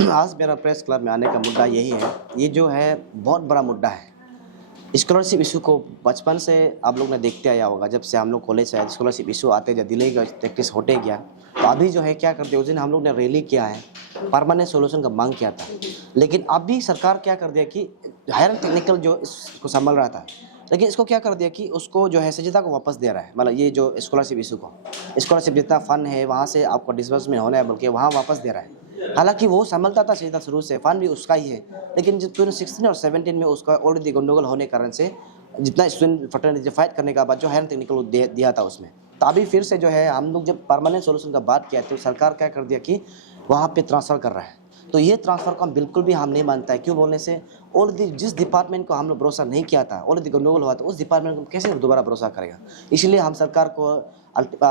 आज मेरा press club में आने का मुद्दा यही है। ये जो है बहुत बड़ा मुद्दा है। स्कॉलरशिप इशू को बचपन से आप लोग ने देखते आया होगा। जब से हम लोग कॉलेज से आए स्कॉलरशिप इशू आते जब दिल्ली का प्रैक्टिस होते गया, तो अभी जो है क्या करते हैं, उस दिन हम लोग ने रैली किया है, परमानेंट सोल्यूशन का मांग किया था। लेकिन अभी सरकार क्या कर दिया कि हायर टेक्निकल जो इसको संभाल रहा था, लेकिन इसको क्या कर दिया कि उसको जो है संजीदा को वापस दे रहा है। मतलब ये जो स्कॉलरशिप इशू को, स्कॉलरशिप जितना फंड है वहाँ से आपको डिसबर्समेंट होना है बल्कि वहाँ वापस दे रहा है। हालांकि वो संभलता था संजीदा शुरू से, फंड भी उसका ही है, लेकिन जब 2016 और 17 में उसका ऑलरेडी गंडोगोल होने के कारण से जितना स्टूडेंट फटर्निटी फाइट करने का बाद जो हायर टेक्निकल दिया था उसमें, तो अभी फिर से जो है हम लोग जब परमानेंट सोल्यूशन का बात किया तो सरकार क्या कर दिया कि वहाँ पे ट्रांसफ़र कर रहा है। तो ये ट्रांसफ़र को हम बिल्कुल भी हम नहीं मानता है। क्यों बोलने से, ऑलरेडी जिस डिपार्टमेंट को हम लोग भरोसा नहीं किया था, ऑलरेडी गंडोगोल हुआ था, उस डिपार्टमेंट को कैसे दोबारा भरोसा करेगा। इसलिए हम सरकार को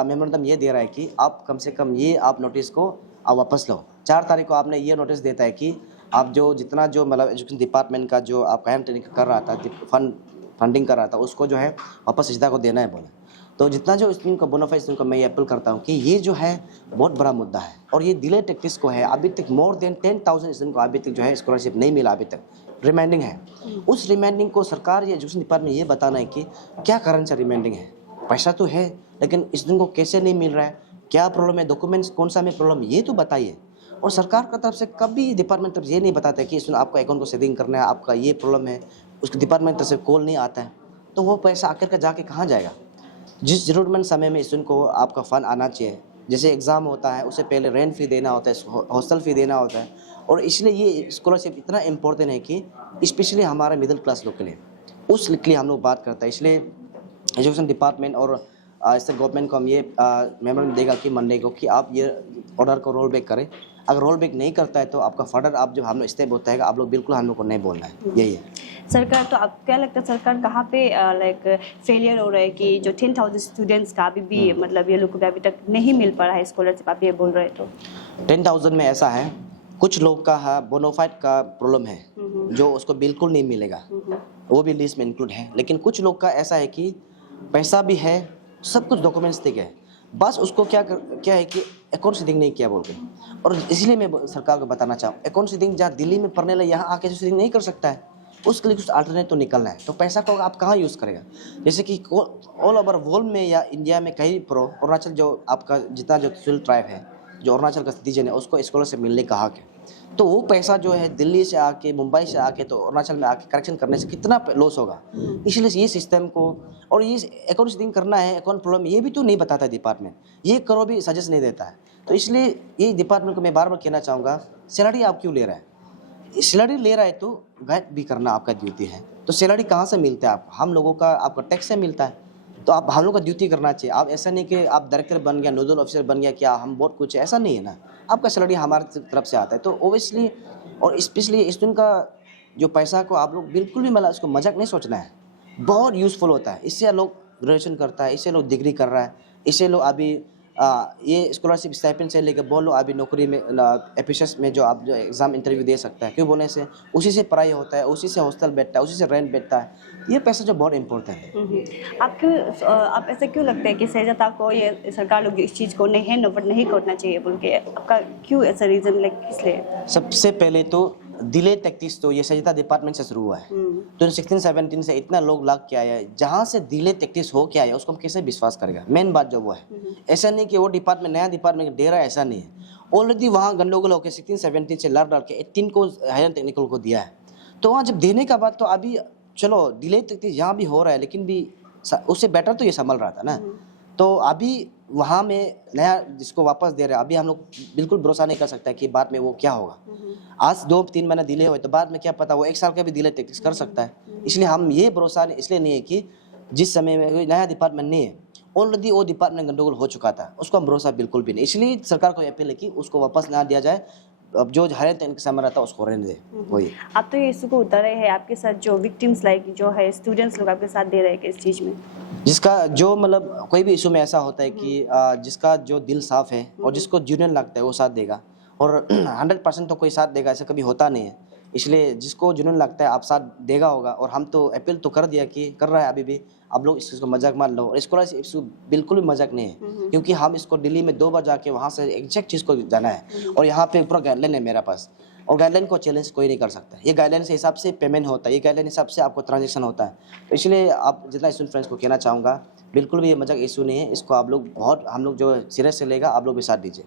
मेमोरेंडम ये दे रहा है कि आप कम से कम ये आप नोटिस को आप वापस लो। 4 तारीख को आपने ये नोटिस देता है कि आप जो जितना जो मतलब एजुकेशन डिपार्टमेंट का जो आप हायर टेक्निकल कर रहा था, फंडिंग कर रहा था, उसको जो है वापस संजीदा को देना है बोले। तो जितना जो स्टूडेंट का बोनाफाइड स्टूडेंट को मैं ये अपील करता हूँ कि ये जो है बहुत बड़ा मुद्दा है और ये डिले टैक्टिस को है। अभी तक मोर देन 10,000 स्टूडेंट को अभी तक जो है स्कॉलरशिप नहीं मिला, अभी तक रिमाइंडिंग है। उस रिमाइंडिंग को सरकार या एजुकेशन डिपार्टमेंट ये बताना है कि क्या कारण से रिमाइंडिंग है। पैसा तो है लेकिन स्टूडेंट को कैसे नहीं मिल रहा है, क्या प्रॉब्लम है, डॉक्यूमेंट्स कौन सा में प्रॉब्लम, ये तो बताइए। और सरकार की तरफ से कभी डिपार्टमेंट तरफ ये नहीं बताता है कि इसमें आपका अकाउंट को सेविंग करना है, आपका ये प्रॉब्लम है, उसके डिपार्टमेंट तरफ से कॉल नहीं आता है, तो वो पैसा आखिर का जाके कहाँ जाएगा। जिस ज़रूरतमंद समय में स्टूडेंट को आपका फ़ंड आना चाहिए, जैसे एग्ज़ाम होता है उससे पहले रेंट फ़ी देना होता है, हॉस्टल फ़ी देना होता है, और इसलिए ये स्कॉलरशिप इतना इम्पोर्टेंट है कि स्पेशली हमारे मिडिल क्लास लोग के लिए, उस लिए हम लोग बात करते हैं। इसलिए एजुकेशन डिपार्टमेंट और इससे गवर्नमेंट को हम ये मेमोरेंडम देगा कि मंडे को कि आप ये ऑर्डर को रोल बैक करें। अगर रोल बैक नहीं करता है तो आपका फर्दर आप जो हम लोग स्टेप होता है आप लोग बिल्कुल हम लोग को नहीं बोलना है। यही है सरकार। तो आप क्या लगता है सरकार कहाँ पे लाइक फेलियर हो रहा है कि जो 10,000 स्टूडेंट्स का अभी भी मतलब ये लोग को अभी तक नहीं मिल पा रहा है स्कॉलरशिप, आप ये बोल रहे तो 10,000 में ऐसा है, कुछ लोग का बोनाफाइड का प्रॉब्लम है जो उसको बिल्कुल नहीं मिलेगा, वो भी लिस्ट में इंक्लूड है। लेकिन कुछ लोग का ऐसा है कि पैसा भी है, सब कुछ डॉक्यूमेंट्स ठीक है, बस उसको क्या है कि अकाउंट सीडिंग नहीं किया बोल के। और इसलिए मैं सरकार को बताना चाहूँ, अकाउंट सीडिंग जहाँ दिल्ली में पढ़ने लगे यहाँ आके सीडिंग नहीं कर सकता है, उसके लिए कुछ अल्टरनेट तो निकलना है। तो पैसा को आप कहाँ यूज़ करेगा, जैसे कि ऑल ओवर वर्ल्ड में या इंडिया में कहीं पर अरुणाचल जो आपका जितना जो सिल ट्राइब है, जो अरुणाचल का सिटीजन है, उसको स्कॉलरशिप मिलने का हक है। तो वो पैसा जो है दिल्ली से आके, मुंबई से आके, तो अरुणाचल में आके करेक्शन करने से कितना लॉस होगा। इसलिए ये सिस्टम को और ये अकाउंट सीडिंग करना है, अकाउंट प्रॉब्लम ये भी तो नहीं बताता डिपार्टमेंट, ये करो भी सजेस्ट नहीं देता है। तो इसलिए ये डिपार्टमेंट को मैं बार बार कहना चाहूँगा, सैलरी आप क्यों ले रहा है, सैलरी ले रहा है तो गाइड भी करना आपका ड्यूटी है। तो सैलरी कहाँ से मिलता है, आप हम लोगों का आपका टैक्स से मिलता है, तो आप हम लोग का ड्यूटी करना चाहिए। आप ऐसा नहीं कि आप डायरेक्टर बन गया, नोडल ऑफिसर बन गया, क्या हम बहुत कुछ है, ऐसा नहीं है ना। आपका सैलरी हमारे तरफ से आता है, तो ओबियसली और स्पेशली स्टूडेंट का जो पैसा को आप लोग बिल्कुल भी मतलब उसको मजाक नहीं सोचना है, बहुत यूज़फुल होता है। इससे लोग ग्रेजुएशन करता है, इससे लोग डिग्री कर रहा है, इससे लोग अभी ये स्कॉलरशिप स्टाइपेंड से लेकर बहुत लोग अभी नौकरी में एफिशिएंस में जो आप जो एग्ज़ाम इंटरव्यू दे सकता है। क्यों बोलने से उसी से पढ़ाई होता है, उसी से हॉस्टल बैठता है, उसी से रेंट बैठता है, ये पैसा जो बहुत इंपॉर्टेंट है। आप ऐसा क्यों लगता है कि सहजता को ये सरकार लोग इस चीज़ को नहीं करना चाहिए बोल के, आपका क्यों ऐसा रीज़न लाइक इसलिए? सबसे पहले तो डिले टैक्टिस तो ये सजीता डिपार्टमेंट से शुरू हुआ है। तो 16-17 से इतना लोग लग के आया है, जहाँ से डिले टैक्टिस हो के आया उसको हम कैसे विश्वास करेगा। मेन बात जो वो है, ऐसा नहीं कि वो डिपार्टमेंट नया डिपार्टमेंट दे रहा है, ऐसा नहीं है। ऑलरेडी वहाँ गंडोगोल होकर 16-17 से लड़ के 18 को हायर टेक्निकल को दिया है। तो वहाँ जब देने का बाद तो अभी चलो डिले टैक्टिस यहाँ भी हो रहा है, लेकिन भी उससे बेटर तो ये संभल रहा था ना। तो अभी वहाँ में नया जिसको वापस दे रहे हैं, अभी हम लोग बिल्कुल भरोसा नहीं कर सकता कि बाद में वो क्या होगा। आज 2-3 महीने डिले हुए तो बाद में क्या पता, वो 1 साल का भी डिले टैक्टिस कर सकता है। इसलिए हम ये भरोसा इसलिए नहीं है कि जिस समय में नया डिपार्टमेंट नहीं है, ऑलरेडी वो डिपार्टमेंट गंडोगोल हो चुका था, उसको हम भरोसा बिल्कुल भी नहीं। इसलिए सरकार को अपील है कि उसको वापस ना दिया जाए, अब जो हायर टेक्निकल समय रहता है उसको रहने दे। वही आप तो ये इशू को उतारे हैं, आपके साथ जो विक्टिम्स लाइक जो है स्टूडेंट्स लोग आपके साथ दे रहे हैं इस चीज़ में, जिसका जो मतलब कोई भी इशू में ऐसा होता है कि जिसका जो दिल साफ है और जिसको जेन्युइन लगता है वो साथ देगा, और 100% तो कोई साथ देगा ऐसा कभी होता नहीं है। इसलिए जिसको जुनून लगता है आप साथ देगा होगा, और हम तो अपील तो कर दिया कि कर रहा है अभी भी, आप लोग इस चीज़ को मजाक मान लो। और स्कॉलरशिप इशू बिल्कुल भी मजाक नहीं है, क्योंकि हम इसको दिल्ली में 2 बार जाके वहाँ से एग्जैक्ट चीज़ को जाना है, और यहाँ पे पूरा गाइडलाइन है मेरे पास, और गाइडलाइन को चैलेंज कोई नहीं कर सकता। ये गाइडलाइन के हिसाब से पेमेंट होता है, ये गाइडलाइन के हिसाब से आपको ट्रांजेक्शन होता है। तो इसलिए आप जितना स्टूडेंट फ्रेंड्स को कहना चाहूँगा, बिल्कुल भी ये मजाक इशू नहीं है, इसको आप लोग बहुत हम लोग जो सीरियस से लेगा, आप लोग भी साथ दीजिए।